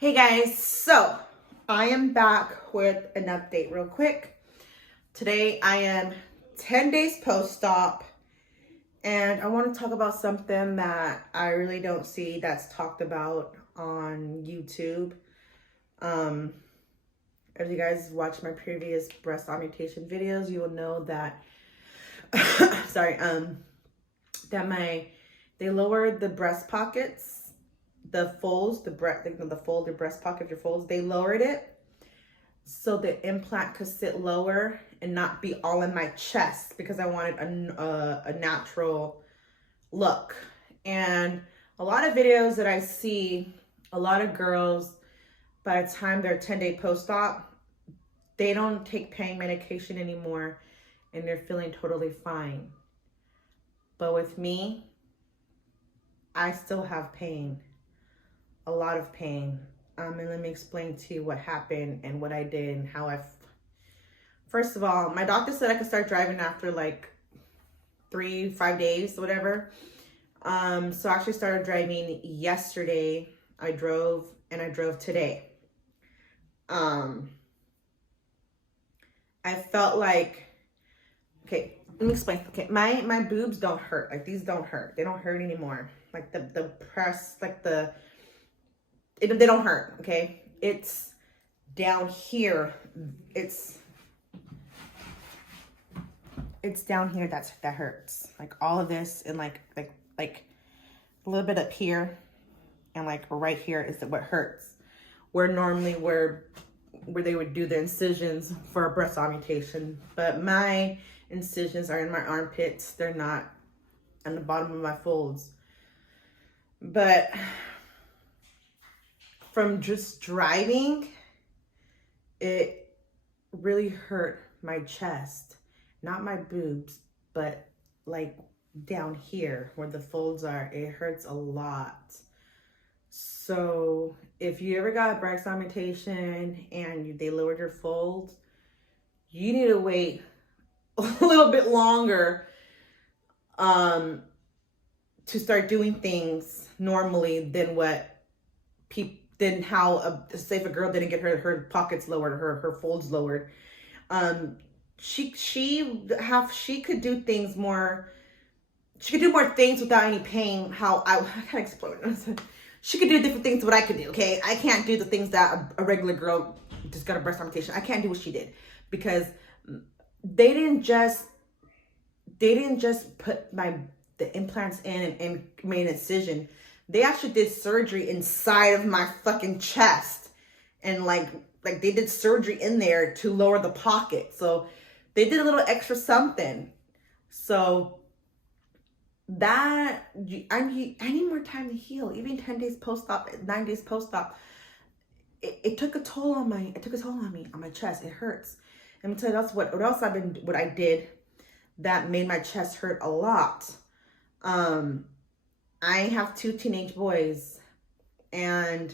Hey guys, so I am back with an update real quick. Today I am 10 days post-op and I want to talk about something that I really don't see that's talked about on YouTube. If you guys watch my previous breast augmentation videos, you will know that they lowered the breast pockets, the folds, the breast pocket of your folds, they lowered it so the implant could sit lower and not be all in my chest because I wanted a natural look. And a lot of videos that I see, a lot of girls, by the time they're 10-day post-op, they don't take pain medication anymore and they're feeling totally fine. But with me, I still have pain. A lot of pain. And let me explain to you what happened and what I did and how first of all, my doctor said I could start driving after like 3-5 days, whatever. So I actually started driving yesterday. I drove today. I felt like, okay, let me explain. Okay, my boobs don't hurt. Like these don't hurt. They don't hurt anymore. Like the press, like they don't hurt, okay? It's down here. It's down here that hurts. Like all of this and like a little bit up here and like right here is what hurts. Where normally where they would do the incisions for a breast augmentation, but my incisions are in my armpits. They're not on the bottom of my folds. But from just driving, it really hurt my chest, not my boobs, but like down here where the folds are, it hurts a lot. So if you ever got breast augmentation and they lowered your folds, you need to wait a little bit longer to start doing things normally than how say if a girl didn't get her pockets lowered, her folds lowered. She could do things more. She could do more things without any pain. I can't explain it. She could do different things what I could do. Okay, I can't do the things that a regular girl just got a breast augmentation. I can't do what she did because they didn't just put the implants in and made an incision. They actually did surgery inside of my fucking chest. And like they did surgery in there to lower the pocket. So they did a little extra something. So I need more time to heal. Even 10 days post-op, 9 days post-op, it took a toll on me, on my chest. It hurts. Let me tell you what I did that made my chest hurt a lot. I have 2 teenage boys and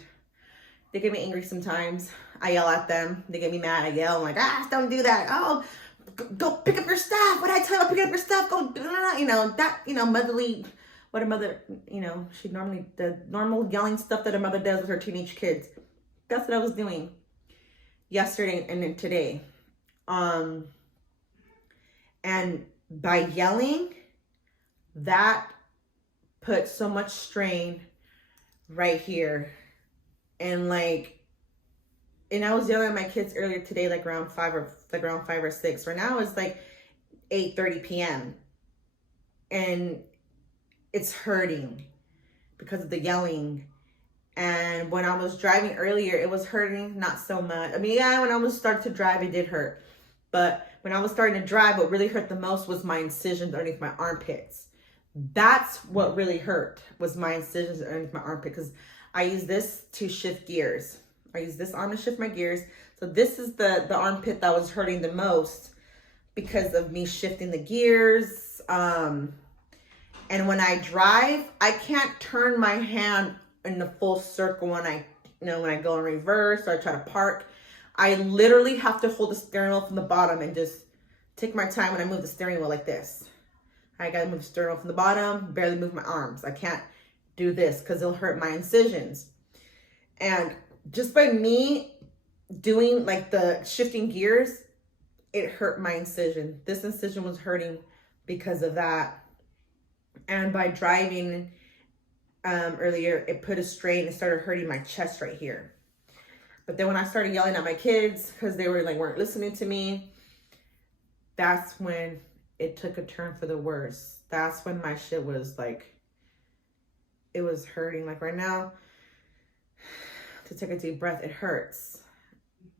they get me angry sometimes. I yell at them. They get me mad. I yell. I'm like, don't do that. Oh, go pick up your stuff. What did I tell you? Pick up your stuff. Go, motherly, what a mother, she normally, the normal yelling stuff that a mother does with her teenage kids. That's what I was doing yesterday and then today. And by yelling, that put so much strain right here. And I was yelling at my kids earlier today, like around 5 or 6. Right now it's like 8:30 p.m. And it's hurting because of the yelling. And when I was driving earlier, it was hurting, not so much. I mean, yeah, when I was starting to drive, it did hurt. But when I was starting to drive, what really hurt the most was my incisions underneath my armpits. That's what really hurt, was my incisions underneath my armpit, because I use this to shift gears. I use this arm to shift my gears. So this is the armpit that was hurting the most because of me shifting the gears. And when I drive, I can't turn my hand in the full circle when I go in reverse or I try to park. I literally have to hold the steering wheel from the bottom and just take my time when I move the steering wheel like this. I gotta move the steering wheel from the bottom, barely move my arms. I can't do this because it'll hurt my incisions. And just by me doing like the shifting gears, it hurt my incision. This incision was hurting because of that. And by driving earlier, it put a strain. It started hurting my chest right here. But then when I started yelling at my kids because they were like weren't listening to me, that's when it took a turn for the worse. That's when my shit was like, it was hurting. Like right now, to take a deep breath, it hurts.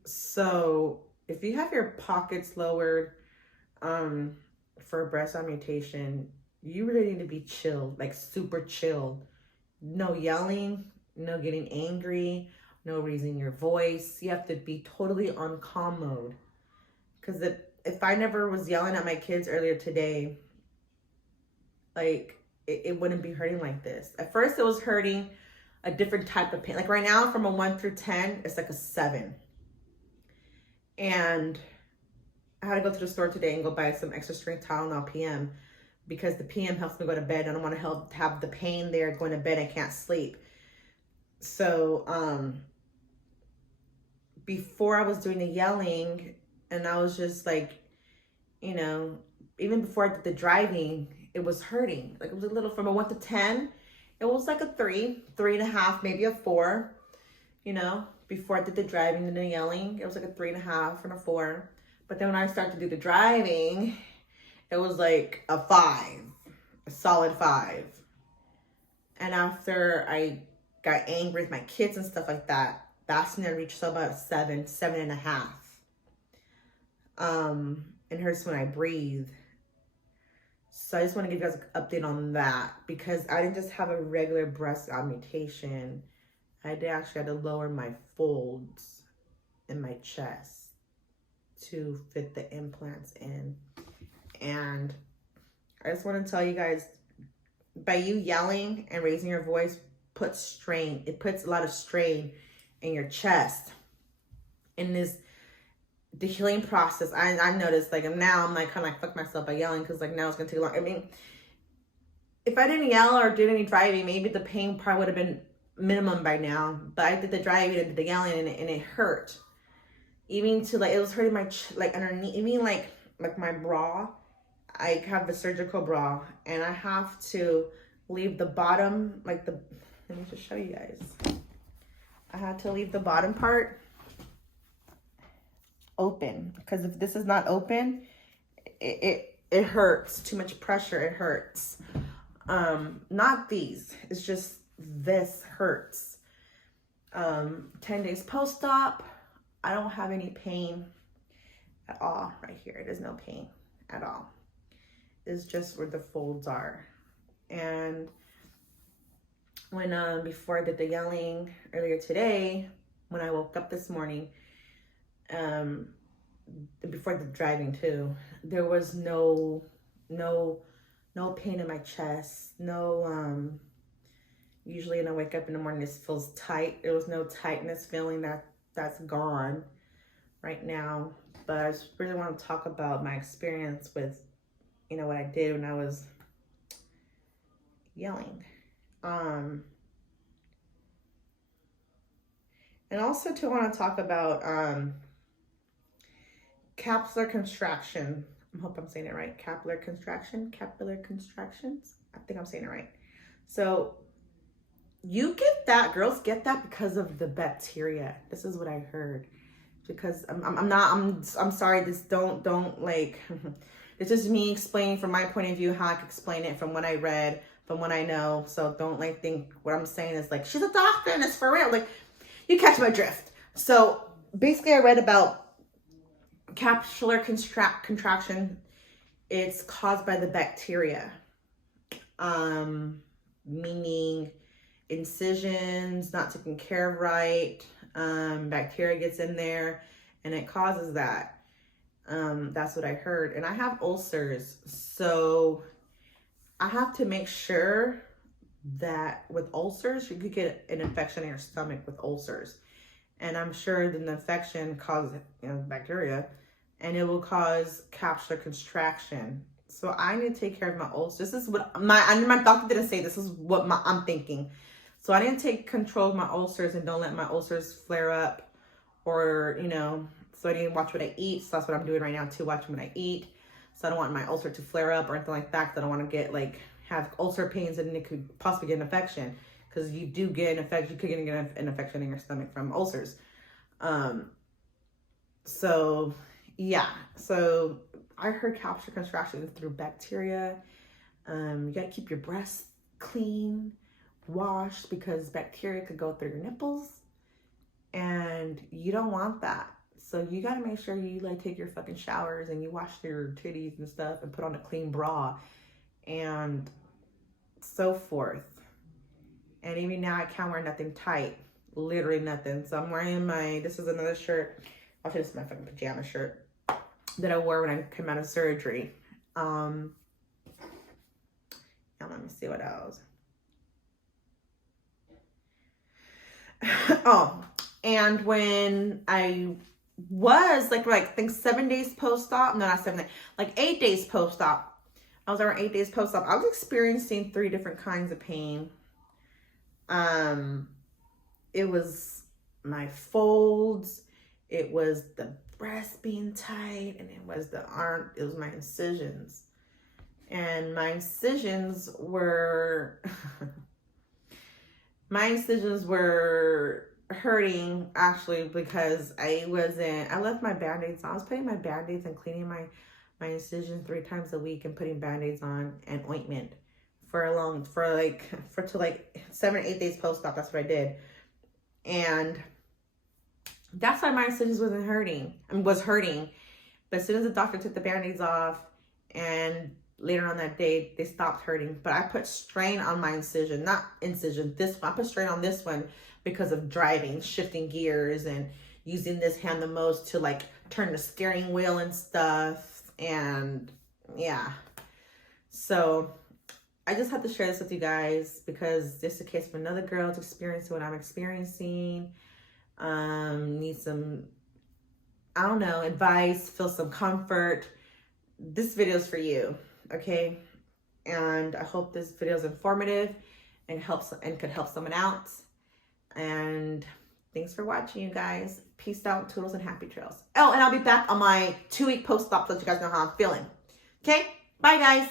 So if you have your pockets lowered for a breast augmentation, you really need to be chilled, like super chilled. No yelling, no getting angry, no raising your voice. You have to be totally on calm mode. Because if I never was yelling at my kids earlier today, like it wouldn't be hurting like this. At first it was hurting a different type of pain. Like right now from a 1 through 10, it's like a 7. And I had to go to the store today and go buy some extra strength Tylenol PM because the PM helps me go to bed. I don't want to have the pain there going to bed. I can't sleep. So before I was doing the yelling, and I was just like, you know, even before I did the driving, it was hurting. Like it was a little, from a 1 to 10, it was like a 3, 3.5, maybe a 4, you know, before I did the driving and the yelling, it was like a 3.5 and a 4. But then when I started to do the driving, it was like a 5, a solid 5. And after I got angry with my kids and stuff like that, that's when I reached about 7, 7.5. It hurts when I breathe. So I just want to give you guys an update on that, because I didn't just have a regular breast augmentation. I did actually had to lower my folds in my chest to fit the implants in. And I just want to tell you guys, by you yelling and raising your voice puts strain. It puts a lot of strain in your chest. In the healing process, I noticed, like, now I'm like kind of like fuck myself by yelling, because like now it's gonna take long. I mean, if I didn't yell or did any driving, maybe the pain probably would have been minimum by now. But I did the driving and did the yelling, and it hurt. Even to like, it was hurting my like underneath, even like my bra. I have the surgical bra, and I have to leave the bottom, like the, let me just show you guys. I had to leave the bottom part open, because if this is not open, it hurts. Too much pressure, it hurts. Not these, it's just this hurts. 10 days post-op, I don't have any pain at all right here. There's no pain at all. It's just where the folds are. And when before I did the yelling earlier today, when I woke up this morning, before the driving too, there was no pain in my chest. No, usually when I wake up in the morning, this feels tight. There was no tightness feeling. That's gone right now. But I just really want to talk about my experience with, you know, what I did when I was yelling. And also to want to talk about capsular contraction. I hope I'm saying it right. Capillary contractions. I think I'm saying it right. So you get that, girls get that because of the bacteria. This is what I heard. Because I'm sorry, this don't like, it's just me explaining from my point of view how I can explain it from what I read, from what I know. So don't like think what I'm saying is like, she's a doctor and it's for real. Like, you catch my drift. So basically I read about capsular contraction. It's caused by the bacteria, meaning incisions not taken care of right. Bacteria gets in there and it causes that. That's what I heard. And I have ulcers, so I have to make sure that with ulcers, you could get an infection in your stomach with ulcers. And I'm sure that the infection causes, you know, bacteria, and it will cause capsular contraction. So I need to take care of my ulcers. This is what my doctor didn't say. This is what I'm thinking. So I didn't take control of my ulcers and don't let my ulcers flare up, or, you know, so I didn't watch what I eat. So that's what I'm doing right now too, watching what I eat. So I don't want my ulcer to flare up or anything like that, because I don't want to get like, have ulcer pains and it could possibly get an infection, because you do get an infection. You could get an infection in your stomach from ulcers. So yeah, so I heard capture contractions through bacteria. You gotta keep your breasts clean, washed, because bacteria could go through your nipples, and you don't want that. So you gotta make sure you like take your fucking showers and you wash your titties and stuff and put on a clean bra and so forth. And even now I can't wear nothing tight, literally nothing. So I'm wearing this is another shirt. Actually, this is my fucking pajama shirt that I wore when I came out of surgery. And let me see what else. Oh, and when I was like I think 7 days post-op, no, not 7 days, like 8 days post-op. I was around 8 days post-op. I was experiencing 3 different kinds of pain. It was my folds, it was the breast being tight, and it was my incisions. And my incisions were hurting, actually, because I left my Band-Aids on. I was putting my Band-Aids and cleaning my incisions 3 times a week and putting Band-Aids on and ointment for 7 or 8 days post-op. That's what I did. And that's why my incisions was hurting. But as soon as the doctor took the Band-Aids off, and later on that day, they stopped hurting. But I put strain on my incision, not incision, this one. I put strain on this one because of driving, shifting gears, and using this hand the most to like turn the steering wheel and stuff. And yeah. So I just had to share this with you guys, because this is a case of another girl that's experiencing what I'm experiencing. Need some, I don't know, advice, feel some comfort. This video is for you, okay? And I hope this video is informative and could help someone out. And thanks for watching, you guys. Peace out, toodles, and happy trails. Oh, and I'll be back on my 2-week post-op to let you guys know how I'm feeling. Okay? Bye, guys.